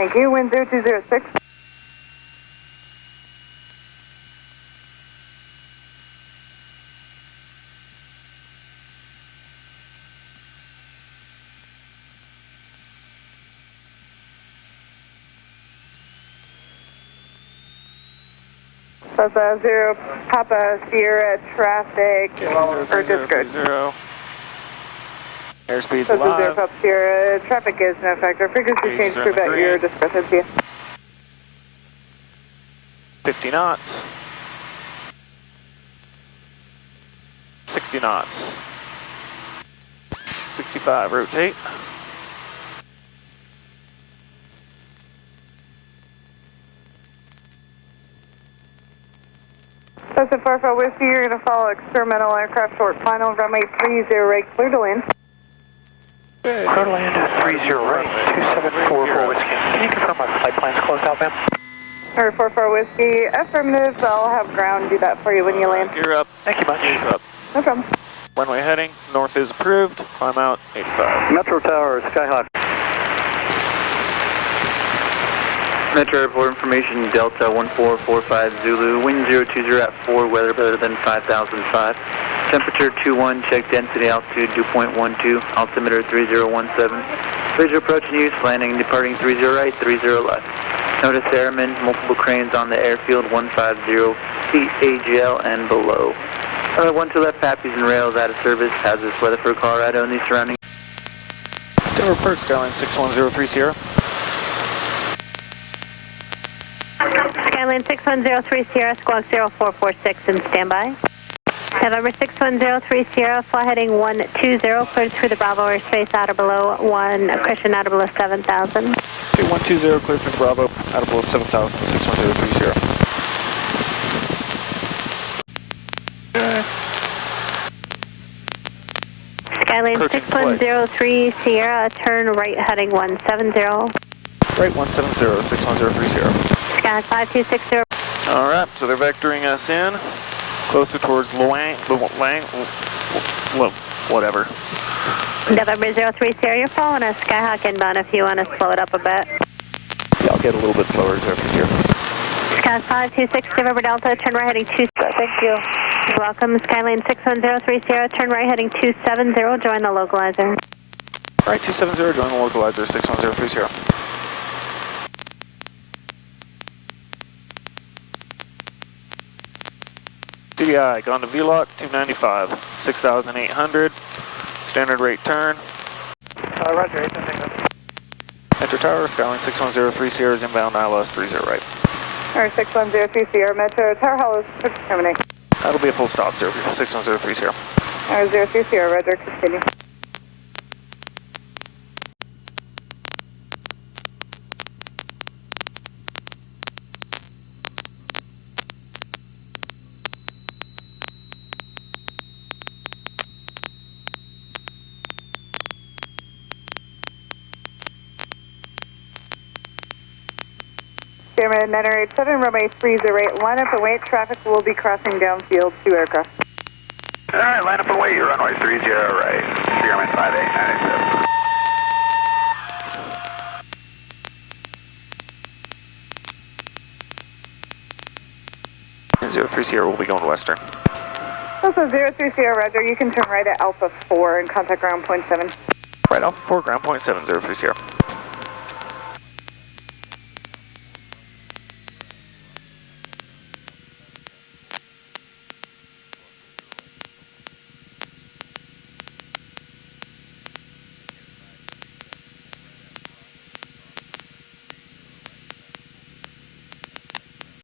Thank you, wind 0206. Cessna 0, Papa Sierra traffic, or discourse. 0. Airspeed's Cessna 0, alive. Papa Sierra, traffic is no factor. Frequency change, prove out your discrepancy. 50 knots. 60 knots. 65, rotate. Cessna 45 Whiskey, you're going to follow experimental aircraft short final, runway 30 right, clear to land. Clear to land, 30 right, 2744 Whiskey. Can you confirm my flight plan's closed out, ma'am? Or 44 Whiskey, affirmative, I'll have ground do that for you when you land. Gear up. Thank you much. Gears up. No problem. Runway heading, north is approved. Climb out, 85. Metro Tower, Skyhawk. Metro Airport information, Delta 1445 Zulu, wind 020 at 4, weather better than 5005. Temperature 21, check density, altitude 2.12, altimeter 3017. Visual approach and use, landing and departing 30 right, 30 left. Notice airmen, multiple cranes on the airfield, 150 feet AGL and below. Runway 1 to left, Pappies and rails out of service, hazardous weather for Colorado and the surrounding. Denver Perk, Skyline 61030. Skyline 6103 Squawk 0446 and standby. November 61030, fly heading 120, cleared through the Bravo airspace out or below 1, Christian out or below 7,000. 2120, cleared through Bravo, out of below 7,000, 61030. Skyline 6103 Sierra, turn right heading 170. Right 170, 61030. Sky 5260. Alright, so they're vectoring us in, closer towards whatever. November 03 Sierra, you're following a Skyhawk inbound if you want to slow it up a bit. Yeah, I'll get a little bit slower, 03 Sierra. Sky 526 November Delta, turn right heading 2. Thank you. You're welcome, Skyline 6103 Sierra, turn right heading 270, join the localizer. Alright, 270, join the localizer, 61030. CDI, gone to VLOC, 295, 6,800, standard rate turn. Roger, 810. Metro Tower, Skyline 6103 Sierra is inbound, ILS 30 right. Or 6103 Sierra, Metro Tower Hollow, terminate. That'll be a full stop, 6103 Sierra. Or 03 Sierra, Roger, continue. Airman 987, runway 308, line up and wait, traffic will be crossing downfield, 2 aircraft. Alright, line up and wait, you're runway 30 right, Sierra 5897. 03 Sierra will be going western. Also 03 Sierra, Roger, you can turn right at Alpha 4 and contact ground point 7. Right off 4, ground point 7, 03 Sierra.